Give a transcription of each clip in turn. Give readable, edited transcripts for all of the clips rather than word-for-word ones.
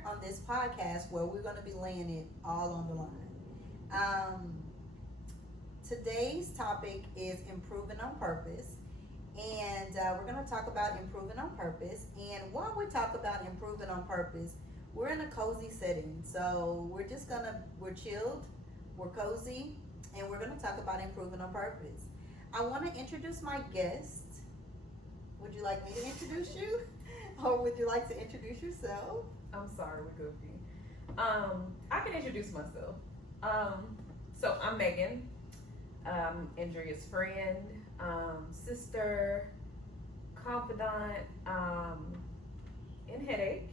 here on this podcast where we're going to be laying it all on the line. Today's topic is improving on purpose. And we're going to talk about improving on purpose. And while we talk about improving on purpose, we're in a cozy setting. So we're chilled, we're cozy, and we're going to talk about improving on purpose. I want to introduce my guest. Would you like me to introduce you? Or would you like to introduce yourself? I'm sorry, we're goofy. I can introduce myself. So I'm Megan, Andrea's friend, sister, confidant, and headache.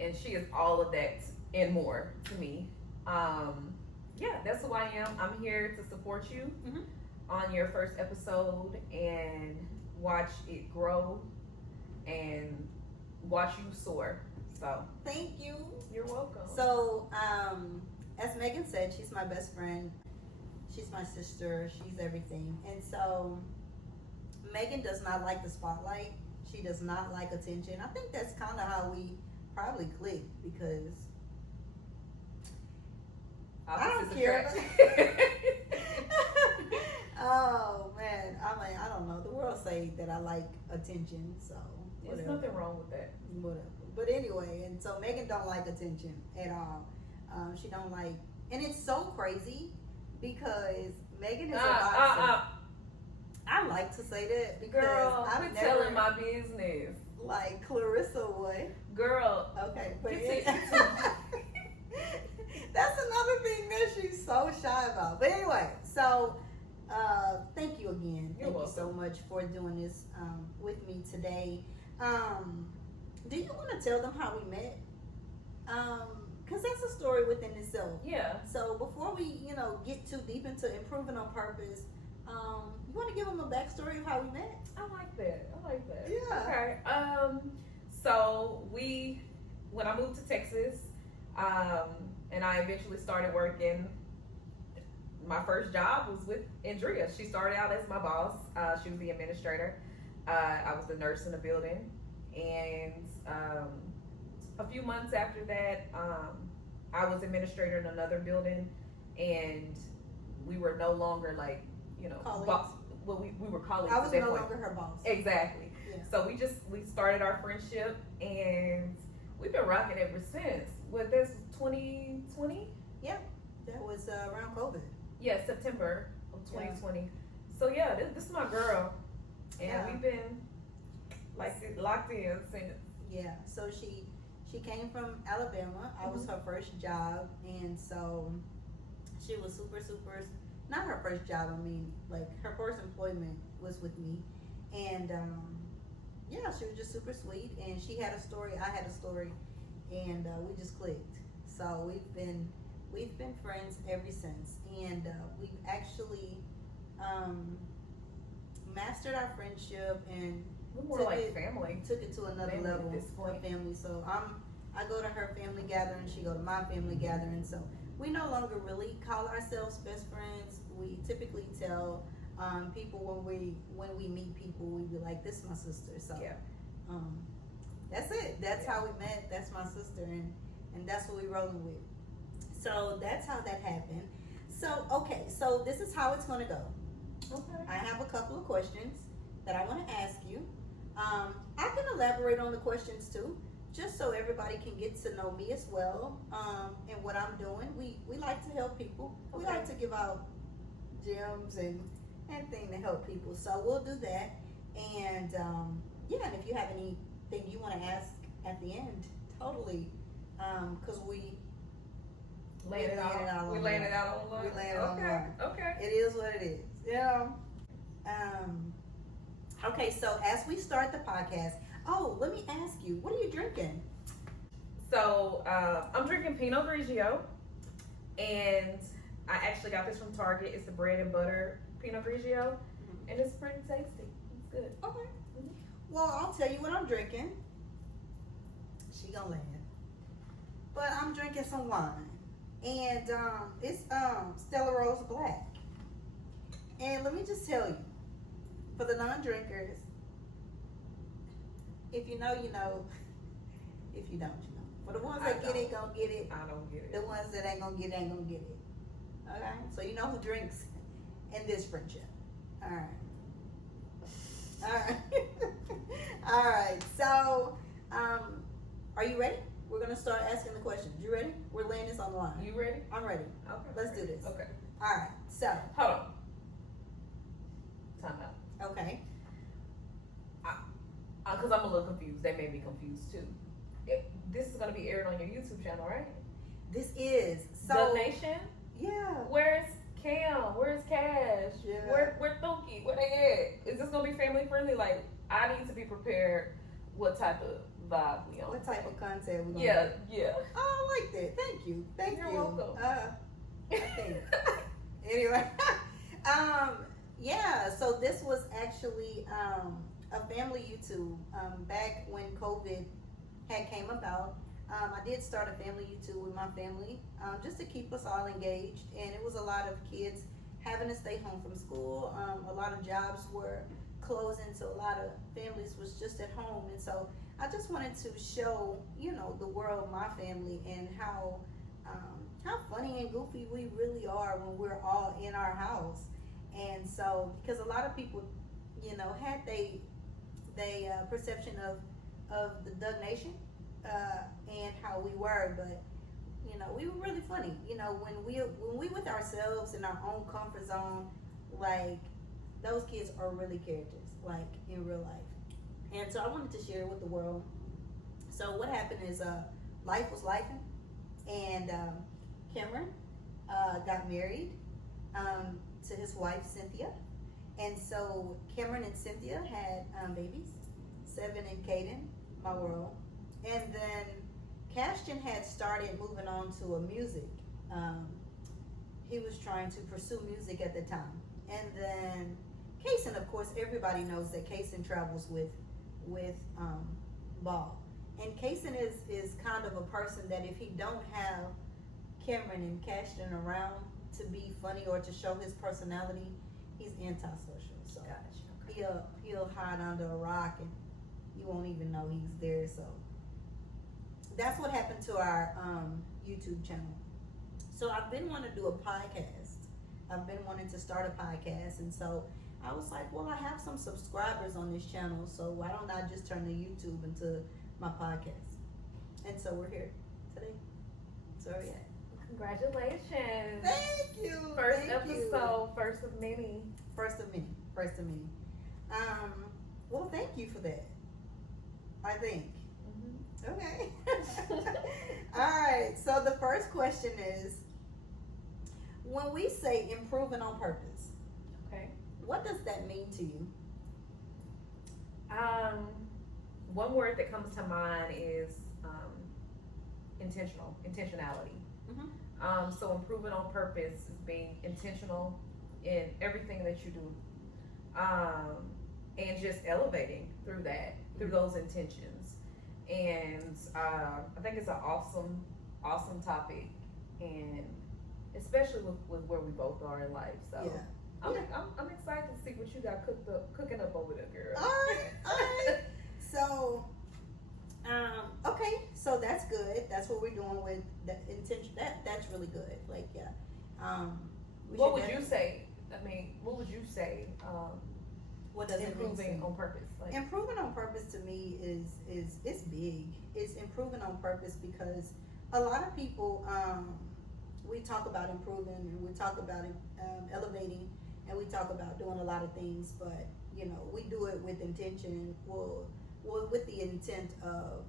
And she is all of that and more to me. Yeah, that's who I am. I'm here to support you on your first episode and watch it grow and watch you soar. So thank you. You're welcome. So, as Megan said, she's my best friend. She's my sister. She's everything. And so, Megan does not like the spotlight. She does not like attention. I think that's kind of how we probably clicked because I don't care. Oh man, I don't know. The world say that I like attention, so there's nothing wrong with that. Whatever. But anyway, and so Megan don't like attention at all. She don't like, and it's so crazy because Megan is a boxer. I like to say that because girl, I'm never telling my business. Like Clarissa would. Girl, okay, but that's another thing that she's so shy about. But anyway, so thank you again. You're welcome. You so much for doing this with me today. Do you want to tell them how we met? Because that's a story within itself. Yeah. So before we, get too deep into improving on purpose, you want to give them a backstory of how we met? I like that. Yeah. Okay. So when I moved to Texas, and I eventually started working, my first job was with Andrea. She started out as my boss. She was the administrator. I was the nurse in the building. And a few months after that, I was administrator in another building. And we were no longer colleagues. We were colleagues. I was no longer her boss. Exactly. Yeah. So we started our friendship, and we've been rocking ever since. What, this 2020? Yeah, that was around COVID. Yeah, September of 2020. So yeah, this is my girl, and we've been locked in since. Yeah. So she came from Alabama. I was her first job, and so she was super. Not her first job. I mean, like her first employment was with me, and yeah, she was just super sweet. And she had a story. I had a story, and we just clicked. So we've been friends ever since, and we've actually mastered our friendship and we're more like family. Took it to another level of family. So I go to her family gathering. She go to my family gathering. So we no longer really call ourselves best friends. We typically tell people when we meet people, we be like, "This is my sister." So yeah. That's it. That's how we met. That's my sister, and that's what we rolling with. So that's how that happened. So okay, so this is how it's gonna go. Okay. I have a couple of questions that I want to ask you. I can elaborate on the questions too, just so everybody can get to know me as well, and what I'm doing. We like to help people. We like to give out gems and things to help people. So we'll do that. And yeah, and if you have anything you want to ask at the end, totally, because we laying it out on the line. Okay. It is what it is. Yeah. Okay, so as we start the podcast, let me ask you, what are you drinking? So I'm drinking Pinot Grigio, and I actually got this from Target. It's the bread and butter Pinot Grigio, and it's pretty tasty. It's good. Okay. Well, I'll tell you what I'm drinking. She gonna laugh. But I'm drinking some wine, and it's Stella Rose Black. And let me just tell you, for the non-drinkers, if you know, you know. If you don't, you know. For the ones I that get it, don't. gonna get it. I don't get it. The ones that ain't gonna get it, ain't gonna get it. Okay? So you know who drinks in this friendship. Alright. Alright. Alright. So, are you ready? We're gonna start asking the questions. You ready? We're laying this on the line. You ready? I'm ready. Okay. Let's do this. Okay. Alright. So, Hold on. Time out. okay. Because I'm a little confused. They may be confused too. This is going to be aired on your YouTube channel, right? This is so. Dub Nation? Yeah. Where's Cam? Where's Cash? Yeah. Where Thunky? Where they at? Is this going to be family friendly? Like, I need to be prepared what type of vibe we on. What type of content we gonna Yeah, do? yeah. Oh, I like that. Thank you. Thank You're you. welcome. Anyway, yeah. So this was actually a family YouTube. Back when COVID had came about, I did start a family YouTube with my family, just to keep us all engaged. And it was a lot of kids having to stay home from school. A lot of jobs were closing, so a lot of families was just at home. And so I just wanted to show, the world my family and how funny and goofy we really are when we're all in our house. And so, because a lot of people, had they perception of the Doug Nation and how we were, but we were really funny. When we with ourselves in our own comfort zone, like those kids are really characters, like in real life. And so I wanted to share it with the world. So what happened is life was lifing, and Cameron got married to his wife Cynthia, and so Cameron and Cynthia had babies, Seven and Caden, my world, and then Cashton had started moving on to a music. He was trying to pursue music at the time, and then Kaysen, of course, everybody knows that Kaysen travels with Ball, and Kaysen is kind of a person that if he don't have Cameron and Cashton around to be funny or to show his personality, he's antisocial. So he'll hide under a rock and you won't even know he's there. So that's what happened to our YouTube channel. So I've been wanting to do a podcast. I've been wanting to start a podcast, and so I was like, well, I have some subscribers on this channel, so why don't I just turn the YouTube into my podcast? And so we're here today. So yeah. Congratulations. Thank you. First Thank episode, you. first of many. First of many. First of many. Well, thank you for that. I think. Mm-hmm. Okay. All right. So the first question is, when we say improving on purpose, Okay. what does that mean to you? One word that comes to mind is intentionality. Mm-hmm. So improving on purpose is being intentional in everything that you do, and just elevating through those intentions. And I think it's an awesome topic, and especially with where we both are in life. So Yeah. I'm excited to see what you got cooking up over there, girl. All right. So, okay. So that's good. That's what we're doing with the intention. That's really good. Like, yeah. What would you say? I mean, what would you say? What does it mean? Improving on purpose. Like, Improving on purpose to me is it's big. It's improving on purpose because a lot of people we talk about improving and we talk about elevating and we talk about doing a lot of things, but we do it with intention. Well, with the intent of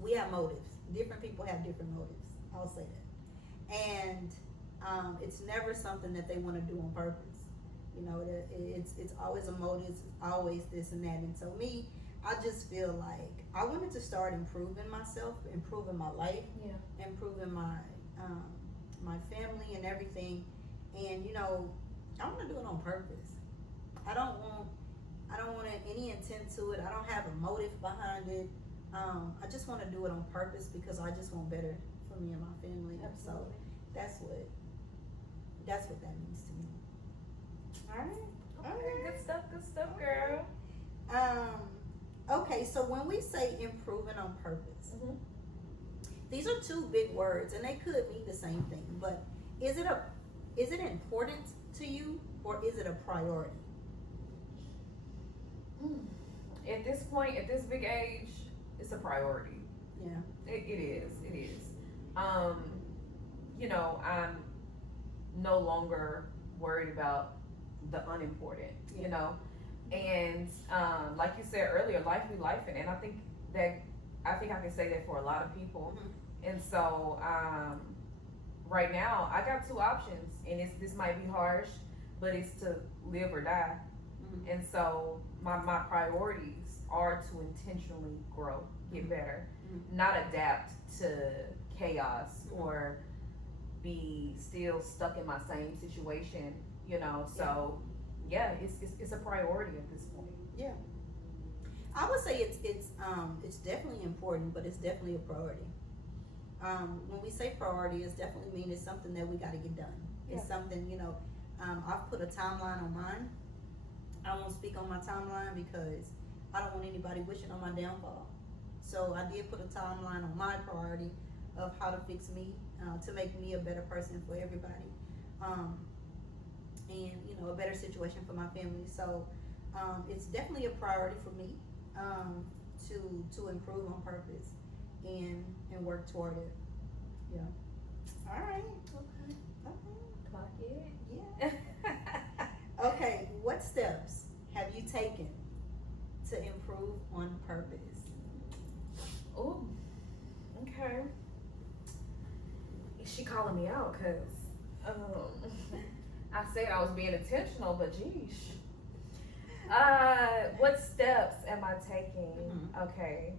we have motives. Different people have different motives. I'll say that, and it's never something that they want to do on purpose. It's always a motive, it's always this and that. And so me, I just feel like I wanted to start improving myself, improving my life, improving my my family and everything. And I want to do it on purpose. I don't want any intent to it. I don't have a motive behind it. I just want to do it on purpose because I just want better for me and my family. Absolutely. So that's what that means to me. All right. Okay, good stuff, girl. Okay, so when we say improving on purpose, Mhm. these are two big words, and they could mean the same thing. But is it important to you, or is it a priority? At this point, at this big age, it's a priority. Yeah. It is. It is. You know, I'm no longer worried about the unimportant. You know, and like you said earlier, life be life, and I think I can say that for a lot of people. Mhm. And so, right now, I got two options, and this might be harsh, but it's to live or die. Mhm. And so, my priorities are to intentionally grow, get better, not adapt to chaos or be still stuck in my same situation. You know, so yeah, it's a priority at this point. Yeah. I would say it's definitely important, but it's definitely a priority. When we say priority, it's definitely mean it's something that we got to get done. It's something, you know. I've put a timeline on mine. I won't speak on my timeline because I don't want anybody wishing on my downfall. So I did put a timeline on my priority of how to fix me, to make me a better person for everybody, and you know, a better situation for my family. So it's definitely a priority for me, to improve on purpose and work toward it. Yeah. All right. Okay. Clock it. Yeah. Okay. What steps have you taken to improve on purpose? Oh, okay. Is she calling me out? Cause I said I was being intentional, but geesh. What steps am I taking? Mhm. Okay.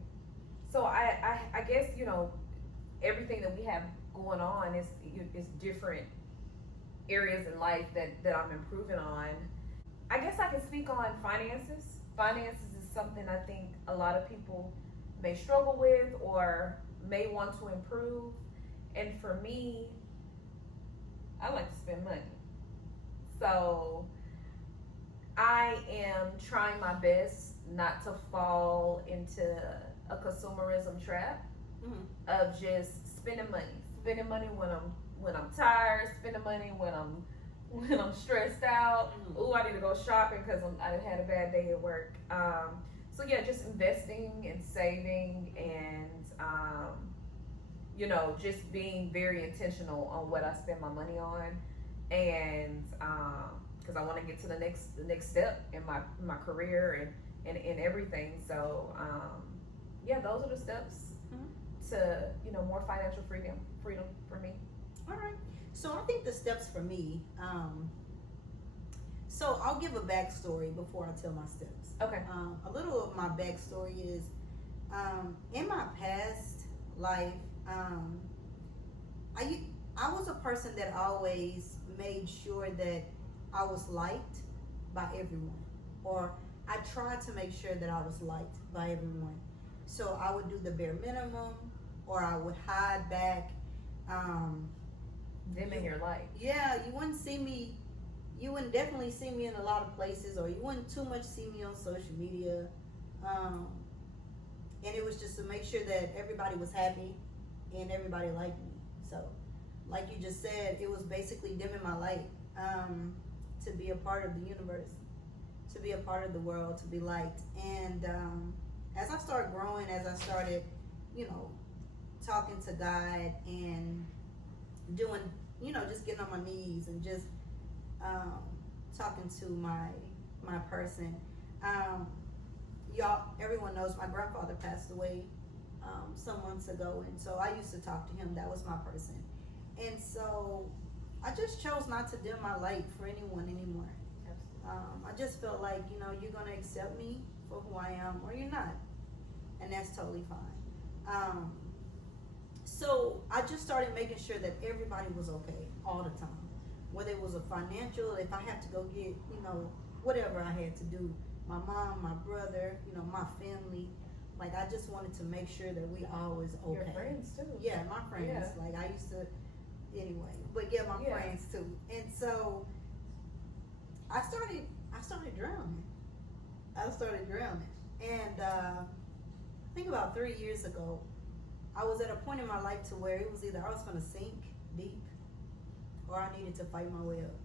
So I guess, you know, everything that we have going on is different areas in life that I'm improving on. I guess I can speak on finances. Finances is something I think a lot of people may struggle with or may want to improve. And for me, I like to spend money. So I am trying my best not to fall into a consumerism trap of just spending money. Spending money when I'm tired, spending money when I'm stressed out. Ooh, I need to go shopping because I had a bad day at work. So yeah, just investing and saving and you know, just being very intentional on what I spend my money on, and because I want to get to the next step in my career and everything. So yeah, those are the steps to, you know, more financial freedom for me. All right. So I think the steps for me. So I'll give a backstory before I tell my steps. Okay. A little of my backstory is, in my past life, I was a person that always made sure that I was liked by everyone, or I tried to make sure that I was liked by everyone. So I would do the bare minimum, or I would hide back. Dimming your light. Yeah, you wouldn't see me. You wouldn't definitely see me in a lot of places, or you wouldn't too much see me on social media. And it was just to make sure that everybody was happy and everybody liked me. So, like you just said, it was basically dimming my light, to be a part of the universe, to be a part of the world, to be liked. And as I started growing, as I started, you know, talking to God and doing, you know, just getting on my knees and just talking to my person. Y'all, everyone knows my grandfather passed away some months ago, and so I used to talk to him. That was my person. And so I just chose not to dim my light for anyone anymore. I just felt like, you know, you're going to accept me for who I am, or you're not. And that's totally fine. So I just started making sure that everybody was okay all the time. Whether it was a financial, if I had to go get, you know, whatever I had to do. My mom, my brother, you know, my family. Like, I just wanted to make sure that we always okay. Your friends too. Yeah, my friends. Yeah. Like, I used to, anyway. But yeah, my friends too. And so I started drowning. And I think about 3 years ago, I was at a point in my life to where it was either I was gonna sink deep or I needed to fight my way up.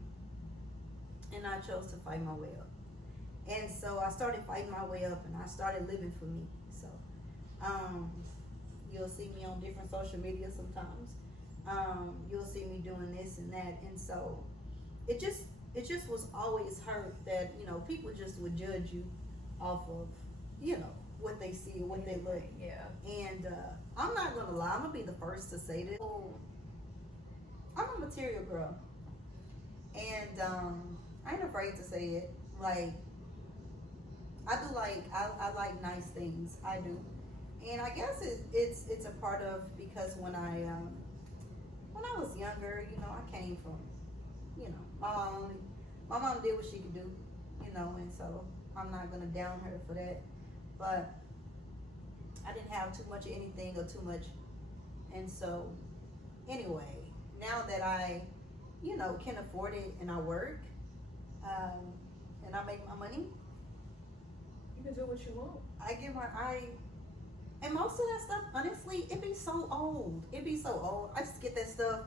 And I chose to fight my way up. And so I started fighting my way up and I started living for me. So you'll see me on different social media sometimes. You'll see me doing this and that. And so it just was always hurt that, you know, people just would judge you off of, you know, what they see or what they look. Yeah. And I'm not gonna lie, I'm gonna be the first to say this. I'm a material girl. And I ain't afraid to say it. Like, I do like, I like nice things. I do. And I guess it's a part of, because when I was younger, you know, I came from, you know, my mom did what she could do, you know, and so I'm not gonna down her for that. But I didn't have too much of anything or too much. And so anyway, now that I, you know, can afford it and I work, and I make my money, You can do what you want. and most of that stuff, honestly, it be so old. It be so old. I just get that stuff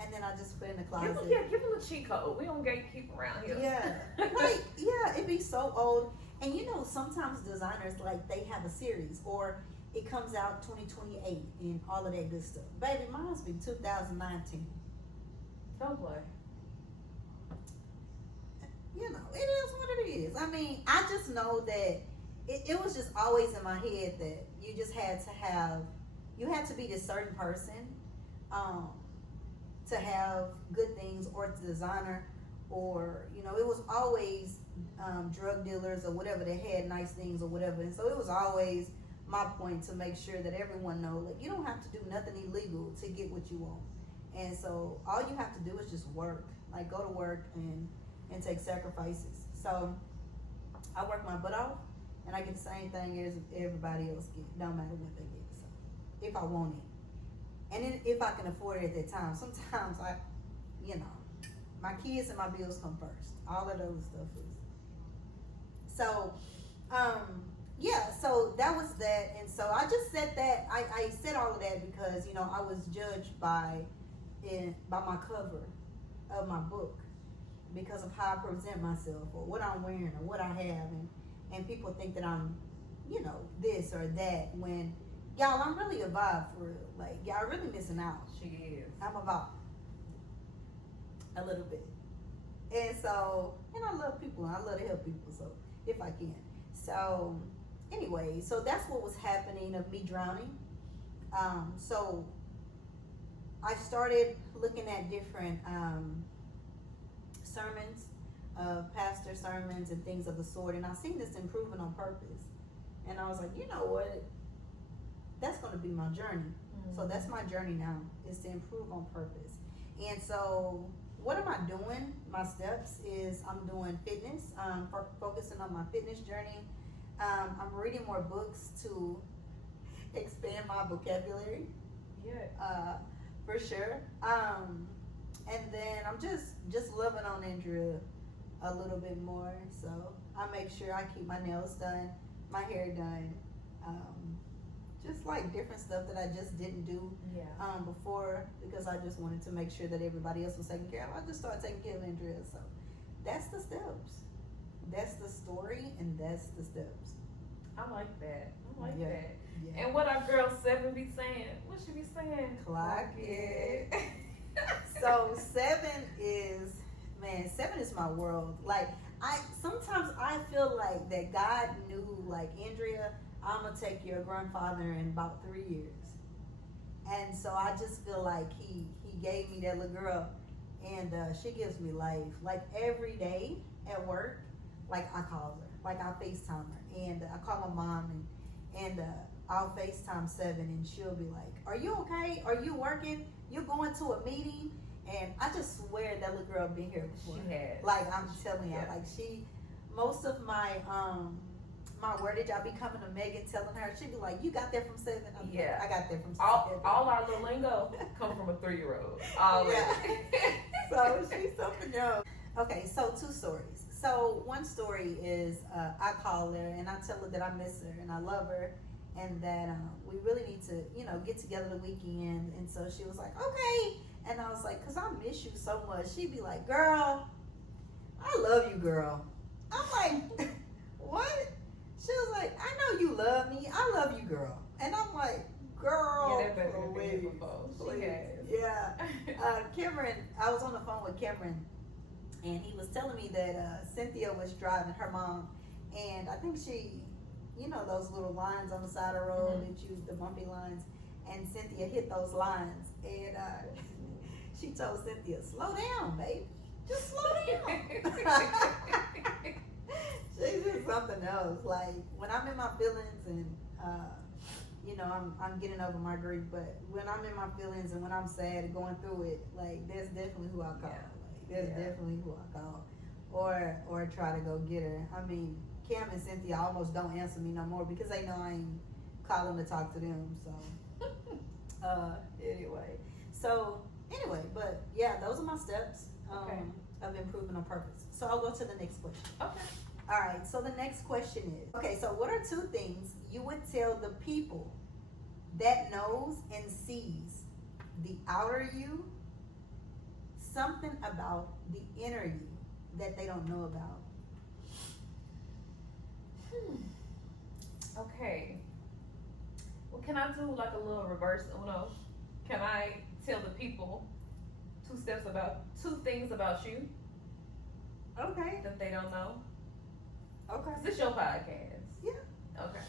and then I just put it in the closet. Give them a cheat code. We don't gatekeep around here. Yeah. Like, yeah, it be so old. And you know, sometimes designers, like, they have a series or it comes out 2028 and all of that good stuff. Baby, mine's been 2019. Don't play. You know, it is what it is. I mean, I just know that it was just always in my head that you just had to be this certain person to have good things, or designer, or, you know, it was always drug dealers or whatever that had nice things or whatever. And so it was always my point to make sure that everyone know, like, you don't have to do nothing illegal to get what you want. And so all you have to do is just work, like go to work and take sacrifices. So I work my butt off and I get the same thing as everybody else get, no matter what they get. So if I want it, and then if I can afford it at that time. Sometimes I, you know, my kids and my bills come first. All of those stuff is. So, yeah, so that was that. And so I just said that, I said all of that because, you know, I was judged by my cover of my book because of how I present myself or what I'm wearing or what I have. And people think that I'm, you know, this or that, when, y'all, I'm really a vibe for real. Like, y'all really missing out. She is. I'm a vibe. A little bit. And so, and I love people and I love to help people, so if I can. So anyway, so that's what was happening of me drowning. So I started looking at different sermons, pastor sermons and things of the sort, and I seen this improving on purpose. And I was like, you know what? That's going to be my journey. Mm-hmm. So that's my journey now, is to improve on purpose. And so what am I doing? My steps is I'm doing fitness, focusing on my fitness journey. I'm reading more books to expand my vocabulary. Yeah. For sure. And then I'm just loving on Andrea a little bit more. So I make sure I keep my nails done, my hair done, just like different stuff that I just didn't do before, because I just wanted to make sure that everybody else was taken care of. I just started taking care of Andrea. So that's the steps. That's the story, and that's the steps. I like that. I like that. Yeah. And what our girl 7 be saying? What she be saying? Clock it. So 7 is my world. Like, sometimes I feel like that God knew, like, Andrea, I'm gonna take your grandfather in about 3 years. And so I just feel like he gave me that little girl, and she gives me life. Like, every day at work, like, I call her, like, I FaceTime her, and I call my mom, and I'll FaceTime 7, and she'll be like, are you okay? Are you working? You going to a meeting? And I just swear that little girl been here before. She has. Like, I'm telling you, like, most of my my wordage, I be coming to Megan telling her, she be like, you got that from 7? I'm like, I got that from 7. All our little lingo come from a 3-year-old. So she's something else. Okay, so 2 stories. So one story is I call her and I tell her that I miss her and I love her, and that we really need to, get together the weekend. And so she was like, okay. And I was like, cause I miss you so much. She'd be like, girl, I love you, girl. I'm like, what? She was like, I know you love me. I love you, girl. And I'm like, girl, Yeah, that better be please, before. She please. has. Yeah. Cameron, I was on the phone with Cameron, and he was telling me that Cynthia was driving her mom, and I think she, those little lines on the side of the road that the bumpy lines, and Cynthia hit those lines, and she told Cynthia, slow down, babe. Just slow down. She's just something else. Like, when I'm in my feelings and, I'm getting over my grief, but when I'm in my feelings and when I'm sad and going through it, like, that's definitely who I call. Yeah. Like, that's definitely who I call. Or try to go get her. I mean, Cam and Cynthia almost don't answer me no more because they know I ain't calling to talk to them, so. Anyway, but yeah, those are my steps of improving on purpose. So I'll go to the next question. Okay. All right, so the next question is, okay, so what are 2 things you would tell the people that knows and sees the outer you, something about the inner you that they don't know about? Okay. Well, can I do like a little reverse Uno? Can I tell the people 2 things about you Okay. that they don't know? Okay. Is this your podcast? Yeah. Okay.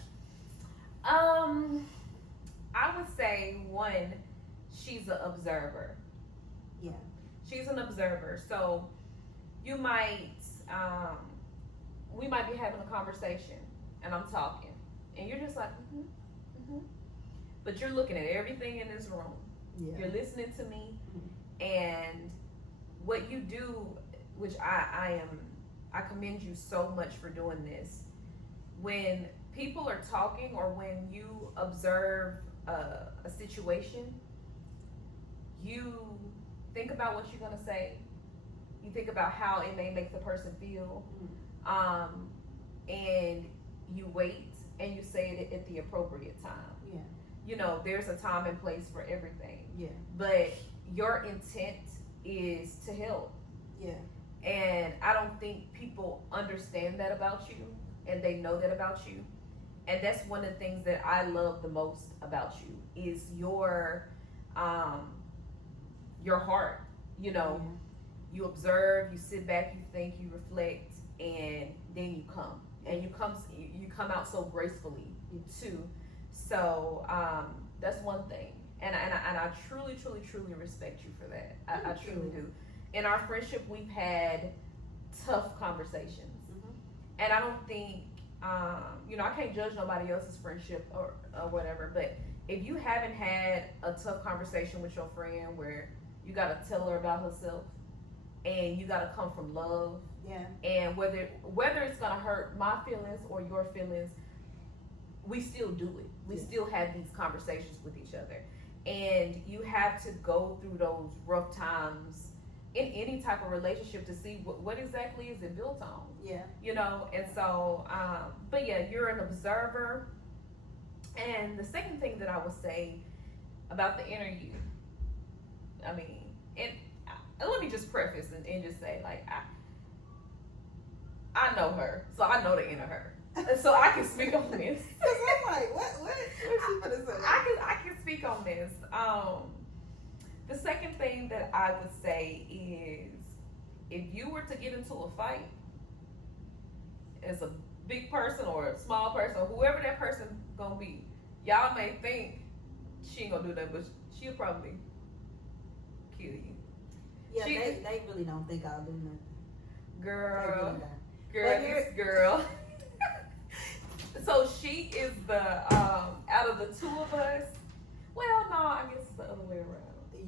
I would say 1, she's an observer. Yeah. She's an observer. So you might, we might be having a conversation and I'm talking and you're just like, but you're looking at everything in this room. Yeah. You're listening to me, and what you do, which I commend you so much for doing this. When people are talking or when you observe a situation, you think about what you're gonna say. You think about how it may make the person feel, and you wait and you say it at the appropriate time. Yeah. There's a time and place for everything. Yeah. But your intent is to help. Yeah. And I don't think people understand that about you and they know that about you. And that's one of the things that I love the most about you is your heart. You observe, you sit back, you think, you reflect, and then you come. And you come out so gracefully too. So that's one thing. And I truly, truly, truly respect you for that. I truly do. In our friendship, we've had tough conversations. And I don't think, I can't judge nobody else's friendship or whatever, but if you haven't had a tough conversation with your friend where you got to tell her about herself and you got to come from love, and whether it's going to hurt my feelings or your feelings, we still do it. We still have these conversations with each other. And you have to go through those rough times in any type of relationship to see what exactly is it built on. Yeah. And so, but yeah, you're an observer. And the second thing that I would say about the inner you, I mean, and let me just preface and just say, like, I know her, so I know the inner her. So I can speak on this. Cause I'm like, what's she gonna say? I can speak on this. The second thing that I would say is, if you were to get into a fight, as a big person or a small person, or whoever that person gonna be, y'all may think she ain't gonna do that, but she'll probably kill you. Yeah, they really don't think I'll do nothing. Girl, But girl. So she is the out of the 2 of us. Well, no, I guess it's the other way around.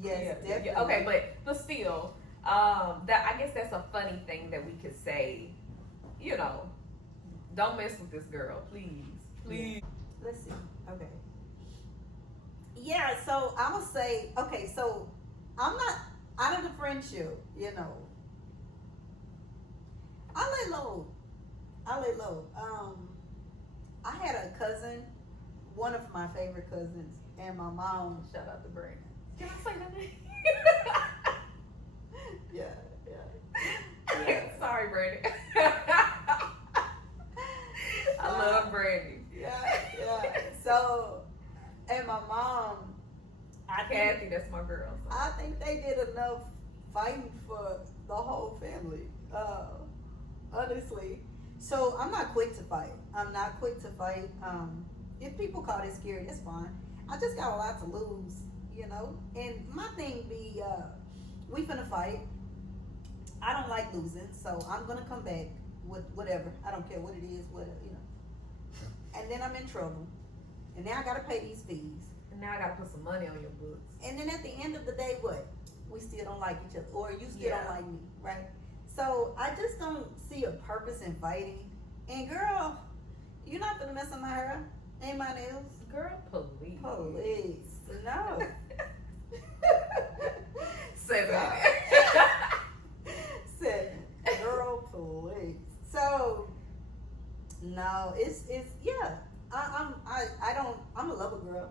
Yes, definitely. Yeah. Okay, but still, that I guess that's a funny thing that we could say. Don't mess with this girl, please. Let's see. Okay. Yeah, so I'm gonna say, okay, so I'm not out of the friendship, I lay low. I had a cousin one of my favorite cousins and my mom. Shout out to Brandon. Can I say that name? Yeah, yeah. Sorry, Brandon. I love Brandon. Yeah, yeah. So, and my mom, Kathy, that's my girl. So. I think they did enough fighting for the whole family. Honestly. So I'm not quick to fight. I'm not quick to fight. If people call it scary, that's fine. I just got a lot to lose, you know. And my thing be, we finna fight. I don't like losing, so I'm gonna come back with whatever. I don't care what it is, whatever, you know. And then I'm in trouble, and now I gotta pay these fees. And now I gotta put some money on your books. And then at the end of the day, what? We still don't like each other, or you still Yeah. don't like me, right? So I just don't see a purpose in fighting. And girl, you're not gonna mess up my hair, ain't my nails. Girl, police. Police, no. 7. Said, girl, police. So no, it's yeah. I'm a lover girl.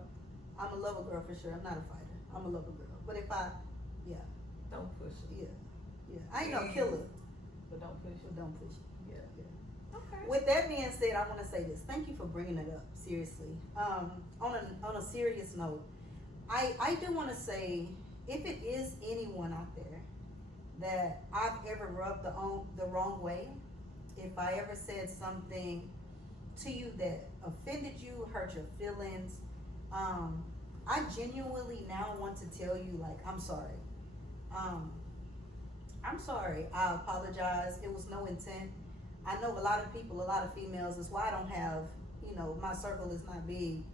I'm a lover girl for sure. I'm not a fighter. I'm a lover girl. But if I, yeah, Don't push it. yeah, I ain't no killer. But don't push So it. don't push it. Yeah. Okay. With that being said, I want to say this. Thank you for bringing it up. Seriously. On a serious note, I do want to say, if it is anyone out there that I've ever rubbed the wrong way, if I ever said something to you that offended you, hurt your feelings, I genuinely now want to tell you, like, I'm sorry. I'm sorry. I apologize. It was no intent. I know a lot of people, a lot of females. That's why I don't have, you know, my circle is not big.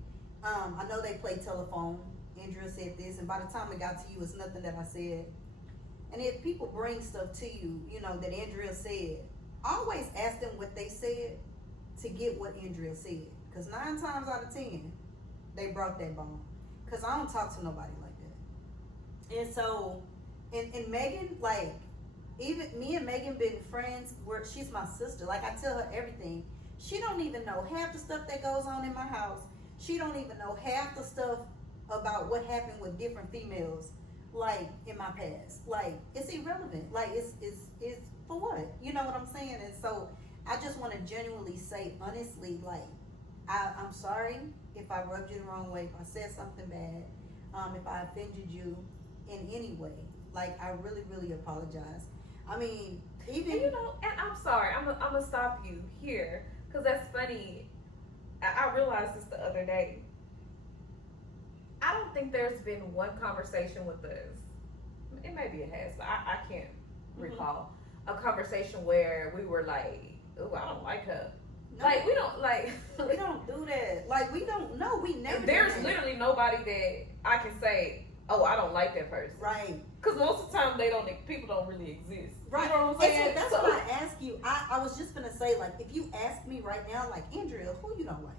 I know they play telephone. Andrea said this, and by the time it got to you, it's nothing that I said. And if people bring stuff to you, you know, that Andrea said, always ask them what they said to get what Andrea said. Because 9 times out of 10, they brought that bone. Because I don't talk to nobody like that. And so, and Megan, like, even me and Megan been friends where she's my sister. Like, I tell her everything. She don't even know half the stuff that goes on in my house. She don't even know half the stuff about what happened with different females, like, in my past. Like, it's irrelevant. Like, it's for what? You know what I'm saying? And so I just want to genuinely say, honestly, like, I'm sorry if I rubbed you the wrong way, if I said something bad, if I offended you in any way. Like, I really, really apologize. I mean, even... And you know, and I'm sorry, I'm gonna stop you here, because that's funny. I realized this the other day. I don't think there's been one conversation with us. It maybe it has, but I can't recall a conversation where we were like, "Ooh, I don't like her." No, Like, we don't like. we don't do that. Like, we don't know. We never. There's do that. literally nobody that I can say, "Oh, I don't like that person." Right. Because most of the time people don't really exist. Right. You know what I'm saying? And so that's why I ask you. I was just gonna say, like, if you ask me right now, like, Andrea, who you don't like,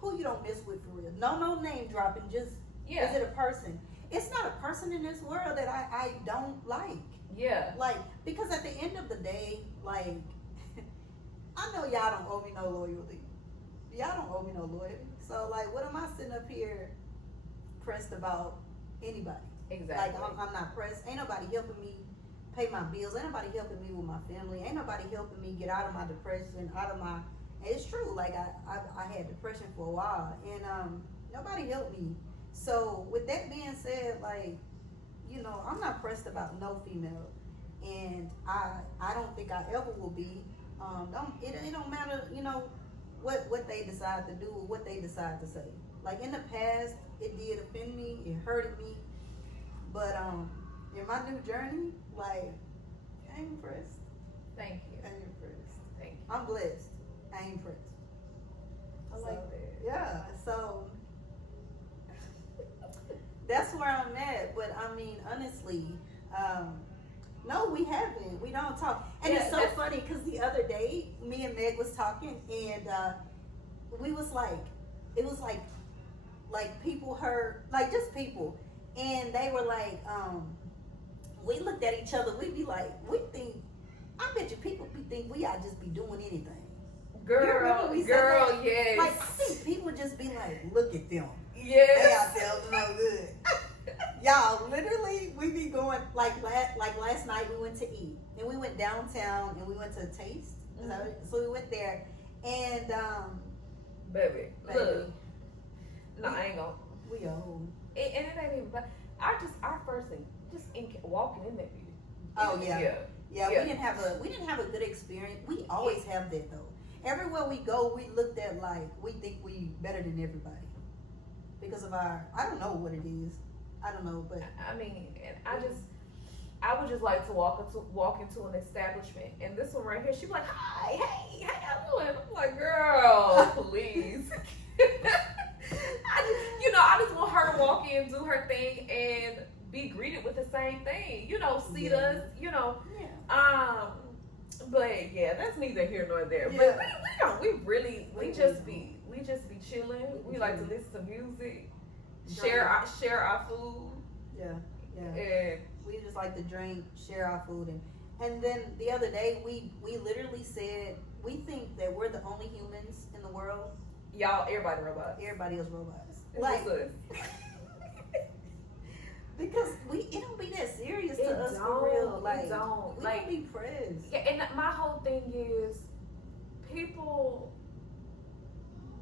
who you don't mess with for real? No name dropping. Just Yeah. is it a person? It's not a person in this world that I don't like. Yeah. Like, because at the end of the day, like, I know y'all don't owe me no loyalty. Y'all don't owe me no loyalty. So, like, what am I sitting up here pressed about anybody? Exactly. Like, I'm not pressed. Ain't nobody helping me pay my bills. Ain't nobody helping me with my family. Ain't nobody helping me get out of my depression, out of my... It's true. Like, I had depression for a while, and nobody helped me. So, with that being said, like, you know, I'm not pressed about no female, and I don't think I ever will be. It don't matter, you know, what they decide to do or what they decide to say. Like, in the past, it did offend me, it hurted me, but in my new journey, like, I ain't impressed. Thank you. I ain't impressed. Thank you. I'm blessed. I ain't impressed. I So, like that. yeah, so that's where I'm at. But I mean, honestly, no, we haven't. We don't talk. And Yeah, it's so funny because the other day, me and Meg was talking, and we was like, it was like people heard, like, just people, and they were like, we looked at each other. We'd be like, I bet you people think we ought just be doing anything. Girl, we said girl, that? yes. Like, I think people just be like, look at them. They Yes. ourselves no good. Y'all, literally, we be going, like last night we went to eat. And we went downtown and we went to Taste. So we went there. And, Baby, baby, look. No, I ain't gonna. we old. And it ain't even, but our first thing, just walking in that beauty. Oh, yeah. Yeah. Yeah, Yeah. we didn't have a good experience. We always have that though. Everywhere we go, we looked at like we think we better than everybody because of our. I don't know what it is. I don't know, but I mean, and I would just like to walk into an establishment, and this one right here, she'd be like, "Hi, hey, how y'all doing?" I'm like, "Girl, please." I just want her to walk in, do her thing, and be greeted with the same thing. See Yeah. us. yeah, But yeah, that's neither here nor there. Yeah. But we We just be chilling. We like to listen to music, share our food, yeah, yeah. and We just like to drink, share our food, and then the other day we literally said we think that we're the only humans in the world. y'all, everybody robots. Everybody else robots. It's Like, just us. because it don't be that serious to It us for don't, real. it Like, don't. we Like- don't be pressed. Yeah, and my whole thing is people.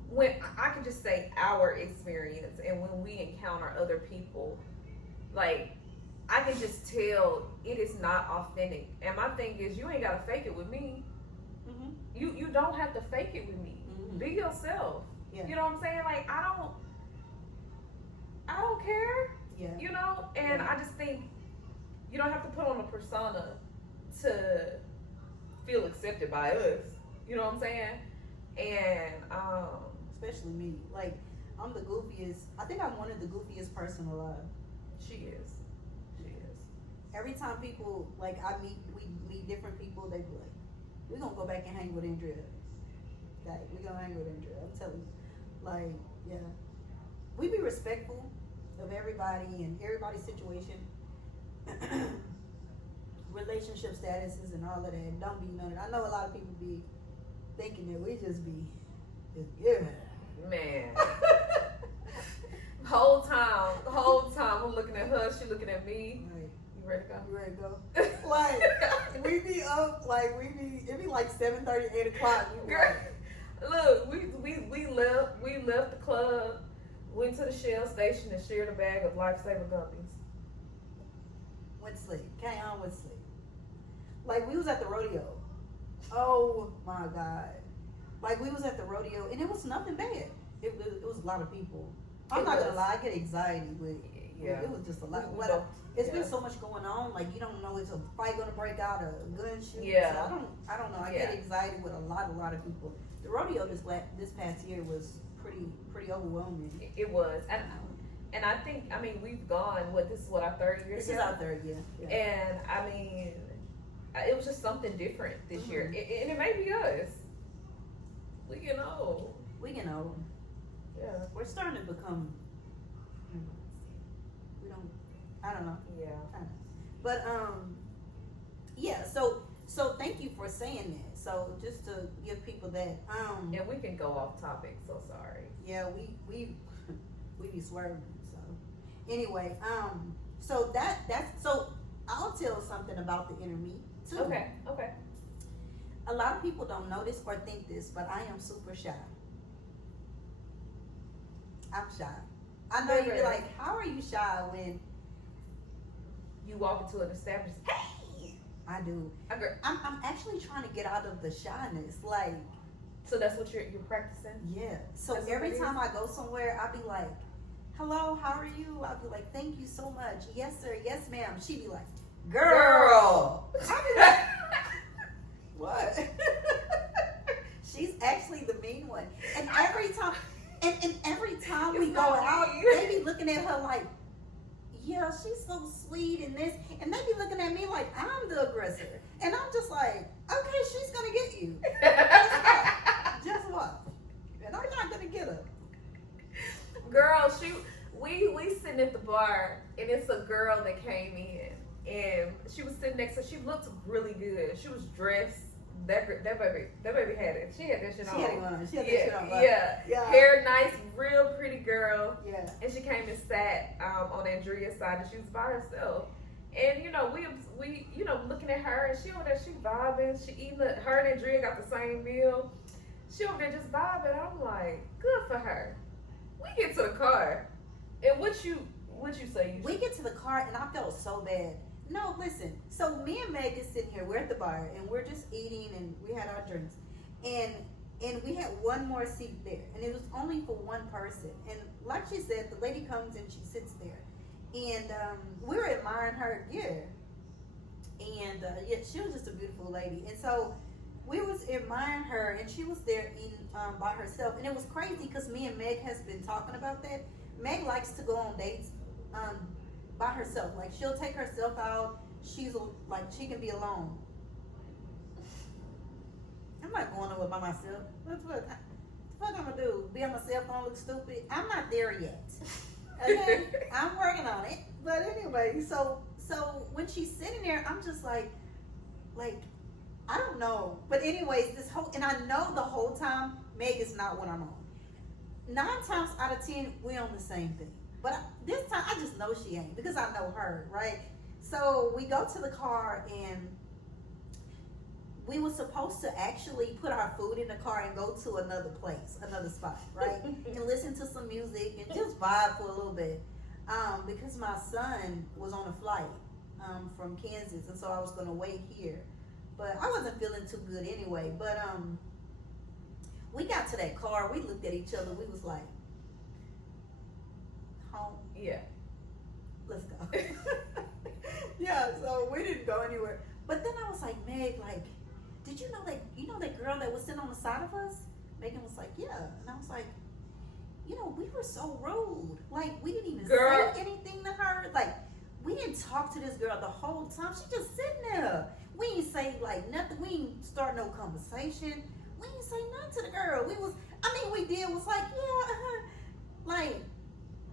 When I can just say our experience, and when we encounter other people, like I can just tell it is not authentic. And my thing is, you ain't gotta fake it with me. Mhm. You don't have to fake it with me. Mhm. Be yourself. Yeah. You know what I'm saying? Like I don't care. Yeah. And Yeah. I just think you don't have to put on a persona to feel accepted by us. You know what I'm saying? And Especially me. Like, I'm the goofiest. I think I'm one of the goofiest person alive. she is. Every time people, like, we meet different people, they be like, we're gonna go back and hang with Andrea. Like, we're gonna hang with Andrea. I'm telling you. Like, yeah. We be respectful of everybody and everybody's situation. Relationship statuses and all of that. Don't be none of that. I know a lot of people be thinking that we just be, yeah. Man. whole time I'm looking at her, she looking at me. Like, You ready to go? you ready to go? Like, we be up, like, it be like 7:30, 8 o'clock. We be Girl, like, look, we left the club, went to the Shell station and shared a bag of Lifesaver gummies. went to sleep. Came home, went to sleep. Like, we was at the rodeo. Oh my God. Like, we was at the rodeo and it was nothing bad. It was a lot of people. I'm It not was. gonna lie, I get anxiety with Yeah. it was just a lot. We But both- it's yeah. been so much going on, like you don't know if a fight gonna break out, a gun shoot. Yeah. So I don't know. I Yeah. get anxiety with a lot of people. The rodeo this past year was pretty overwhelming. It was. And I think, I mean, we've gone, this is what, our third year This is together? our third year. Yeah. And I mean, it was just something different this year. Mhm. And it may be us. We get old. We can know Yeah. we're starting to become. We don't. I don't know. Yeah. But yeah. So thank you for saying that. So just to give people that And we can go off topic, so sorry. yeah, we be swerving. So anyway, so that's so I'll tell something about the inner me too. Okay. A lot of people don't know this or think this, but I am super shy. I'm shy. I know you'd be Really? like, how are you shy when You walk into an establishment, hey! I do? I agree. I'm actually trying to get out of the shyness. Like, So that's what you're practicing? yeah. So That's what every it is? time I go somewhere, I'll be like, hello, how are you? I'll be like, thank you so much. Yes, sir. Yes, ma'am. She'd be like, girl. I'll be like, what? She's actually the mean one. And every time, and every time we It's go not out, me. they be looking at her like, yeah, she's so sweet and this. And they be looking at me like I'm the aggressor. And I'm just like, okay, she's going to get you. Just watch. And I'm not going to get her. Girl, we sitting at the bar, and it's a girl that came in, and she was sitting next to. She looked really good. She was dressed that baby had it. She had that shit on. She had it on. She had that Yeah, shit on. Right? yeah. Yeah. Hair nice, real pretty girl. Yeah. And she came and sat on Andrea's side, and she was by herself. And you know, we looking at her, and she over there, she vibing. She eating her and Andrea got the same meal. She over there just vibing. I'm like, good for her. We get to the car, and what you say? We get to the car and I felt so bad. No, listen. So me and Meg is sitting here. We're at the bar and we're just eating and we had our drinks, and we had one more seat there, and it was only for one person. And like she said, the lady comes and she sits there, and we were admiring her gear, and yeah, she was just a beautiful lady. And so we was admiring her, and she was there eating by herself, and it was crazy because me and Meg has been talking about that. Meg likes to go on dates by herself. Like she'll take herself out. She's like she can be alone. I'm not going nowhere by myself. What the fuck I'm gonna do? Be on my cell phone, look stupid? I'm not there yet. Okay, I'm working on it. But anyway, so when she's sitting there, I'm just like I don't know. But anyways, and I know the whole time Meg is not what I'm on. 9 times out of 10, we on the same thing. But this time, I just know she ain't because I know her, right? So we go to the car, and we were supposed to actually put our food in the car and go to another place, another spot, right? And listen to some music and just vibe for a little bit. Because my son was on a flight from Kansas, and so I was going to wait here. But I wasn't feeling too good anyway. But we got to that car. We looked at each other. We was like, home. Yeah. Let's go. Yeah, so we didn't go anywhere. But then I was like, Meg, like, did you know that girl that was sitting on the side of us? Megan was like, yeah. And I was like, we were so rude. Like, we didn't even say anything to her. Like, we didn't talk to this girl the whole time. She just sitting there. We didn't say like nothing. We didn't start no conversation. We didn't say nothing to the girl. We did was like, yeah, like,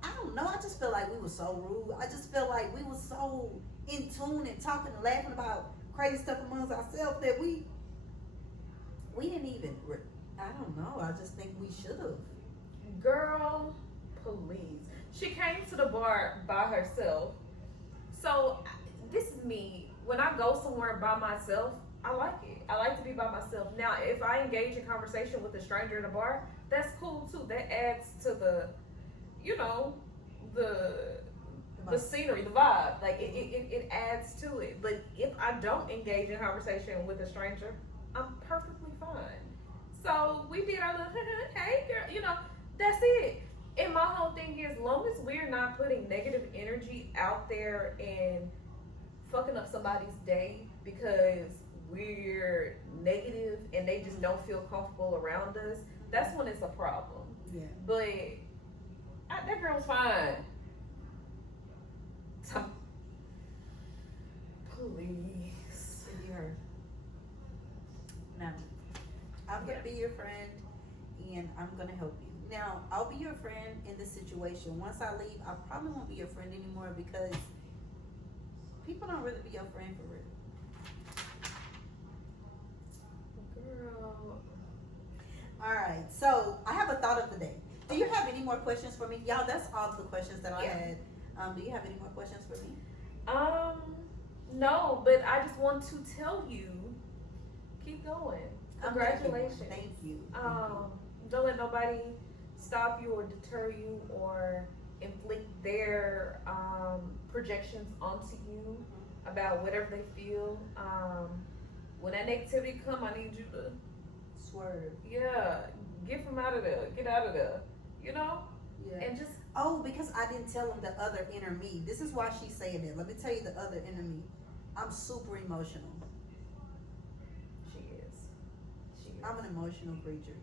I don't know. I just felt like we were so rude. I just felt like we were so in tune and talking and laughing about crazy stuff amongst ourselves that we didn't even, I don't know. I just think we should have. Girl, please. She came to the bar by herself. So this is me. When I go somewhere by myself, I like it. I like to be by myself. Now, if I engage in conversation with a stranger in a bar, that's cool too. That adds to the, the scenery, the vibe. Like it adds to it. But if I don't engage in conversation with a stranger, I'm perfectly fine. So we did our little hey girl, that's it. And my whole thing is, as long as we're not putting negative energy out there and fucking up somebody's day because we're negative and they just don't feel comfortable around us, that's when it's a problem. Yeah. But that girl's fine. Please. You heard. Now, I'm gonna be your friend, and I'm gonna help you. Now, I'll be your friend in this situation. Once I leave, I probably won't be your friend anymore because people don't really be your friend for real. Girl. All right, so I have a thought of the day. Do you have any more questions for me? Y'all, that's all the questions that I had. Do you have any more questions for me? No, but I just want to tell you, keep going. Congratulations. Thank you. Don't let nobody stop you or deter you or inflict their projections onto you about whatever they feel. When that negativity come, I need you to Swerve. Yeah, get from out of there. Get out of there. Yeah. And just because I didn't tell him the other inner me. This is why she's saying it. Let me tell you the other inner me. I'm super emotional. She is. I'm an emotional creature.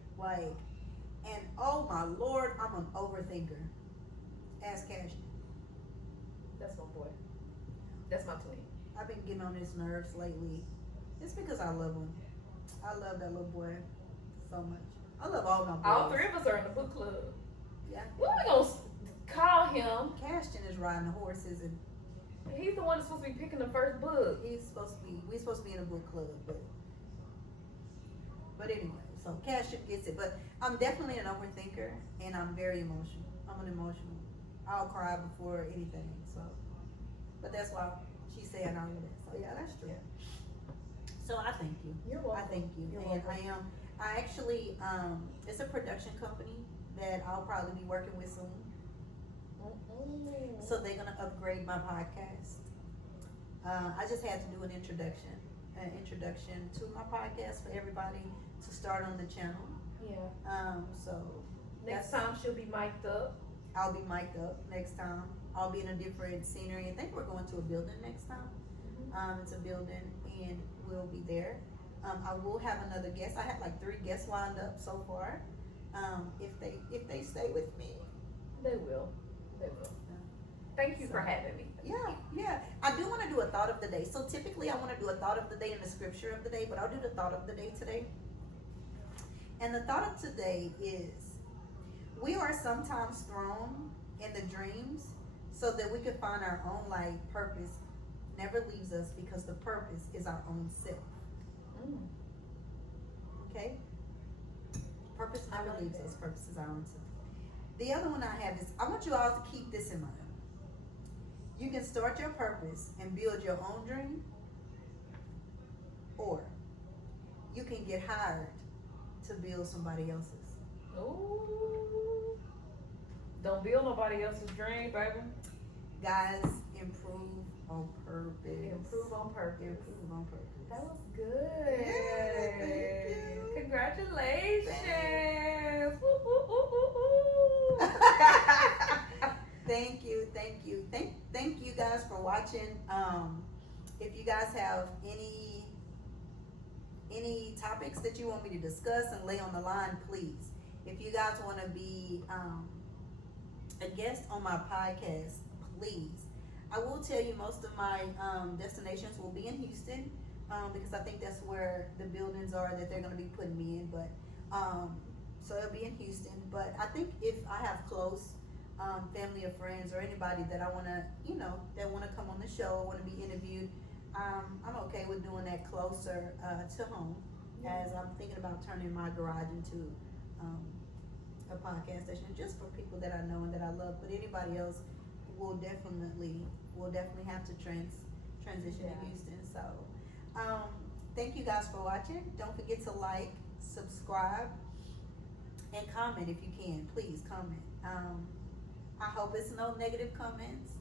And oh my Lord, I'm an overthinker. Ask Cash. That's my boy. That's my twin. I've been getting on his nerves lately. It's because I love him. I love that little boy so much. I love all my boys. All 3 of us are in the book club. Yeah. What are we gonna call him? Cashton is riding the horses, and He's the one that's supposed to be picking the first book. we're supposed to be in a book club, but But anyway, so Cassia gets it. But I'm definitely an overthinker, and I'm very emotional. I'm an emotional. I'll cry before anything. So, but that's why she's saying all of that. So yeah, that's true. So I thank you. You're I welcome. thank you. You're And welcome. I actually, it's a production company that I'll probably be working with soon. So they're gonna upgrade my podcast. I just had to do an introduction to my podcast for everybody to start on the channel. Yeah. So Next that's- time she'll be mic'd up. I'll be mic'd up next time. I'll be in a different scenery. I think we're going to a building next time. It's a building and we'll be there. I will have another guest. I had like 3 guests lined up so far. If they stay with me. They will. They will. Thank you for having me. Yeah. I do want to do a thought of the day. So typically I want to do a thought of the day and the scripture of the day, but I'll do the thought of the day today. And the thought of today is, we are sometimes thrown in the dreams so that we can find our own life. Purpose never leaves us because the purpose is our own self. Okay? Purpose never like leaves that. us. Purpose is our own self. The other one I have is, I want you all to keep this in mind. You can start your purpose and build your own dream, or you can get hired to build somebody else's. Ooh. Don't build nobody else's dream, baby. Guys, improve on purpose. Improve on purpose. Improve on purpose. That was good. Yeah, thank you. Congratulations. Thanks. Woo, woo, woo, woo, woo. Thank you. Thank you guys for watching. If you guys have any topics that you want me to discuss and lay on the line, please. If you guys want to be a guest on my podcast, please. I will tell you most of my destinations will be in Houston, because I think that's where the buildings are that they're going to be putting me in. But so it'll be in Houston. But I think if I have close family or friends or anybody that I want to, that want to come on the show, want to be interviewed, I'm okay with doing that closer to home, as I'm thinking about turning my garage into a podcast station just for people that I know and that I love. But anybody else will definitely have to transition to Houston. So thank you guys for watching. Don't forget to like, subscribe, and comment if you can. Please comment. I hope it's no negative comments,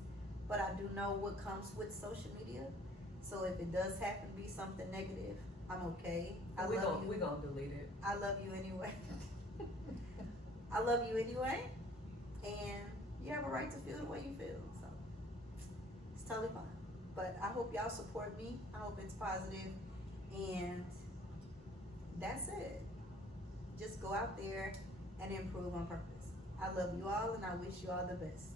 but I do know what comes with social media. So if it does happen to be something negative, I'm okay. We're gonna delete it. I love you anyway. I love you anyway, and you have a right to feel the way you feel. So it's totally fine. But I hope y'all support me. I hope it's positive, and that's it. Just go out there and improve on purpose. I love you all, and I wish you all the best.